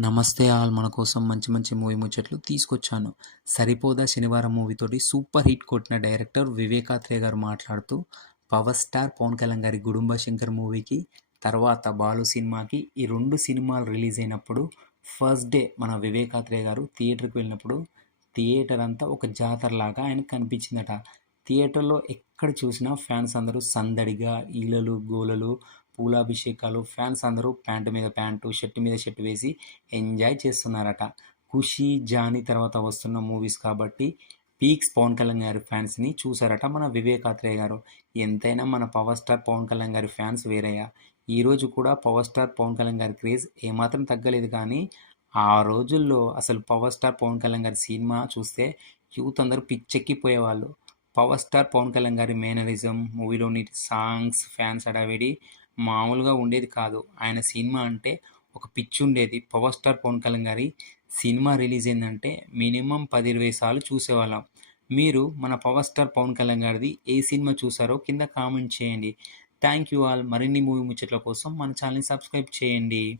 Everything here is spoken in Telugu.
నమస్తే ఆల్. మన కోసం మంచి మంచి మూవీ ముచ్చట్లు తీసుకొచ్చాను. సరిపోదా శనివారం మూవీతోటి సూపర్ హిట్ కొట్టిన డైరెక్టర్ వివేకాత్రే గారు మాట్లాడుతూ పవర్ స్టార్ పవన్ కళ్యాణ్ గారి గుడుంబ శంకర్ మూవీకి తర్వాత బాలు సినిమాకి ఈ రెండు సినిమాలు రిలీజ్ అయినప్పుడు ఫస్ట్ డే మన వివేకాత్రే గారు థియేటర్కి వెళ్ళినప్పుడు థియేటర్ అంతా ఒక జాతరలాగా ఆయనకు కనిపించిందట. థియేటర్లో ఎక్కడ చూసినా ఫ్యాన్స్ అందరూ సందడిగా ఈలలు గోలలు పూలాభిషేకాలు ఫ్యాన్స్ అందరూ ప్యాంటు మీద ప్యాంటు షర్ట్ మీద షర్ట్ వేసి ఎంజాయ్ చేస్తున్నారట. ఖుషి జానీ తర్వాత వస్తున్న మూవీస్ కాబట్టి పీక్స్ పవన్ కళ్యాణ్ గారి ఫ్యాన్స్ని చూసారట మన వివేకాత్రేయ గారు. ఎంతైనా మన పవర్ స్టార్ పవన్ కళ్యాణ్ గారి ఫ్యాన్స్ వేరయ్యా. ఈరోజు కూడా పవర్ స్టార్ పవన్ కళ్యాణ్ గారి క్రేజ్ ఏమాత్రం తగ్గలేదు కానీ ఆ రోజుల్లో అసలు పవర్ స్టార్ పవన్ కళ్యాణ్ గారి సినిమా చూస్తే యూత్ అందరూ పిచ్చెక్కిపోయేవాళ్ళు. పవర్ స్టార్ పవన్ కళ్యాణ్ గారి మేనరిజం మూవీలోని సాంగ్స్ ఫ్యాన్స్ అడావిడి మామూలుగా ఉండేది కాదు. ఆయన సినిమా అంటే ఒక పిచ్చి ఉండేది. పవర్ స్టార్ పవన్ కళ్యాణ్ గారి సినిమా రిలీజ్ అయిందంటే మినిమం పది ఇరవై సార్లు చూసేవాళ్ళం. మీరు మన పవర్ స్టార్ పవన్ కళ్యాణ్ గారిది ఏ సినిమా చూసారో కింద కామెంట్ చేయండి. Thank you all. మరిన్ని మూవీ ముచ్చట్ల కోసం మన ఛానల్ని సబ్స్క్రైబ్ చేయండి.